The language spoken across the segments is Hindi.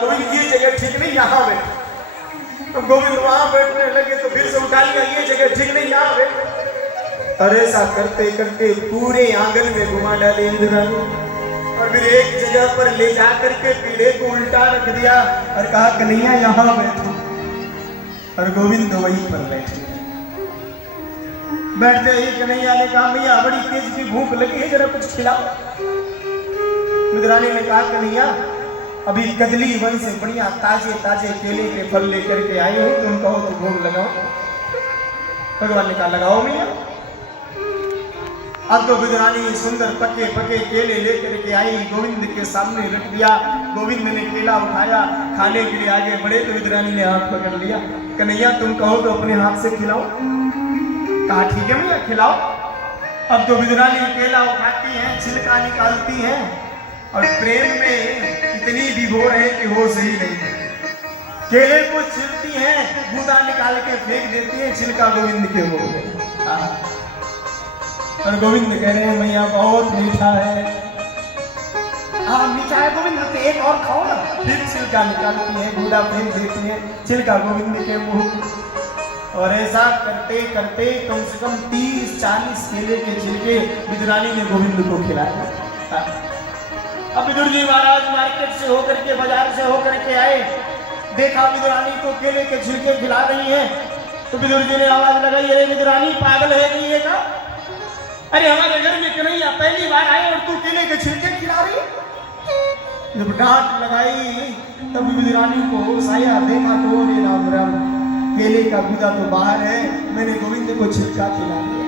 गोविंद ये जगह ठीक नहीं, यहाँ बैठ। तो गोविंद वहां बैठने लगे तो फिर से उठा लिया, ये जगह ठीक नहीं, यहाँ बैठ। और ऐसा करते करते पूरे आंगन में घुमा डाले इंद्राणी और फिर एक जगह पर ले जा करके पीढ़े को उल्टा रख दिया और कहा कन्हैया यहाँ बैठो। और गोविंद वहीं पर बैठे। बैठते ही कन्हैया ने कहा भैया बड़ी तेज की भूख लगी है, जरा कुछ खिलाओ। इंद्राणी ने कहा कन्हैया अभी कदली वन से बढ़िया ताजे ताजे केले के फल लेकर के आई हो, तुम कहो तो भोग लगाओ। भगवान ने कहा लगाओ भैया। अब तो विदुरानी सुंदर पके पके केले लेकर के आई, गोविंद के सामने रख दिया। गोविंद ने केला उठाया, खाने के लिए आगे बढ़े तो विदुरानी ने हाथ पकड़ लिया। कन्हैया तुम कहो तो अपने हाथ से खिलाओ। कहा ठीक है भैया खिलाओ। अब तो विदुरानी केला उठाती हैं, छिलका निकालती हैं और प्रेम में इतनी विभोर है कि वो सही नहीं है। केले को छिलती हैं, गूदा निकाल के फेंक देती है, छिलका गोविंद के मुंह में। और गोविंद कह रहे हैं मैया बहुत मीठा है। हाँ मीठा है गोविंद, तो एक और खाओ ना। फिर छिलका निकालती है, गूदा फेंक देती है, छिलका गोविंद के मुंह। और ऐसा करते करते कम से कम 30-40 केले के छिलके विदुरानी ने गोविंद को खिलाया। अब विदुर जी महाराज मार्केट से होकर के, बाजार से होकर के आए, देखा विदुरानी को केले के छिलके खिला रही हैं। तो विदुर जी ने आवाज लगाई अरे विदुरानी पागल है कि ये का? अरे हमारे घर में कन्हैया पहली बार आए और तू केले के छिलके खिला रही है। जब डांट लगाई तब विदुरानी को होश आया, देखा तो अरे राम राम केले का गूदा तो बाहर है, मैंने गोविंद को छिलका खिला दिया।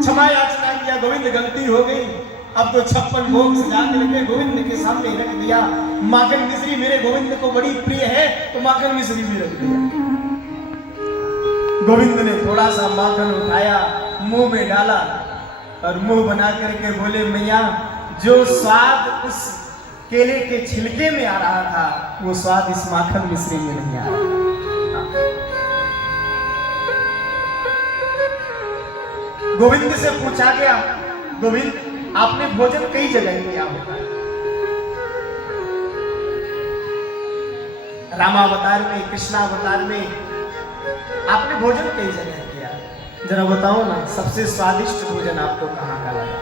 क्षमा याचना किया, गोविंद गलती हो गई। अब तो 56 भोग सजा करके गोविंद के सामने रख दिया। माखन मिश्री मेरे गोविंद को बड़ी प्रिय है तो माखन मिश्री भी रख दिया। गोविंद ने थोड़ा सा माखन उठाया, मुंह में डाला और मुंह बना करके बोले मैया जो स्वाद उस केले के छिलके में आ रहा था वो स्वाद इस माखन मिश्री में नहीं आ रहा। गोविंद से पूछा गया गोविंद आपने भोजन कई जगह किया होगा, रामावतार में, कृष्णावतार में आपने भोजन कई जगह किया, जरा बताओ ना सबसे स्वादिष्ट भोजन आपको कहां का लगा?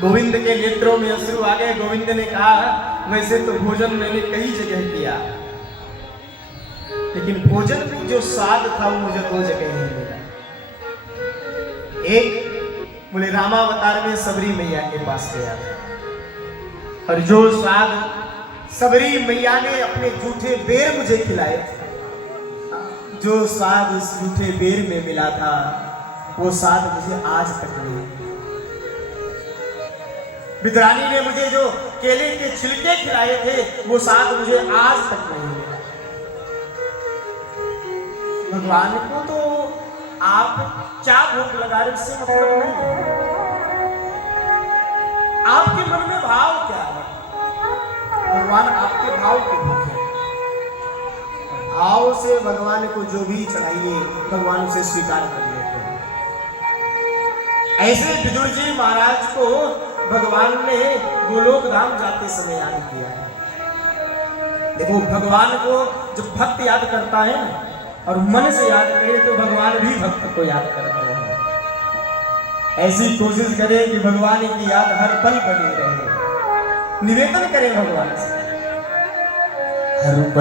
गोविंद के नेत्रों में अश्रु आ गए। गोविंद ने कहा वैसे तो भोजन मैंने कई जगह किया, लेकिन भोजन में जो स्वाद था वो मुझे 2 जगह ही मिला। एक बोले रामावतार में सबरी मैया के पास गया और जो स्वाद सबरी मैया ने अपने जूठे बेर मुझे खिलाए थे, जो स्वाद उस जूठे बेर में मिला था वो स्वाद मुझे आज तक नहीं। विदुरानी ने मुझे जो केले के छिलके खिलाए थे वो स्वाद मुझे आज तक नहीं मिला। भगवान को तो आप क्या भूख लगा रहे उससे मतलब नहीं, आपके मन में भाव क्या है? भगवान आपके भाव के भूखे, भाव से भगवान को जो भी चढ़ाइए भगवान उसे स्वीकार कर लेते हैं। ऐसे विदुर जी महाराज को भगवान ने गोलोक धाम जाते समय याद किया है। देखो भगवान को जब भक्त याद करता है ना और मन से याद करे तो भगवान भी भक्त को याद करते हैं। ऐसी कोशिश करें कि भगवान की याद हर पल बनी रहे, निवेदन करें भगवान से हर पल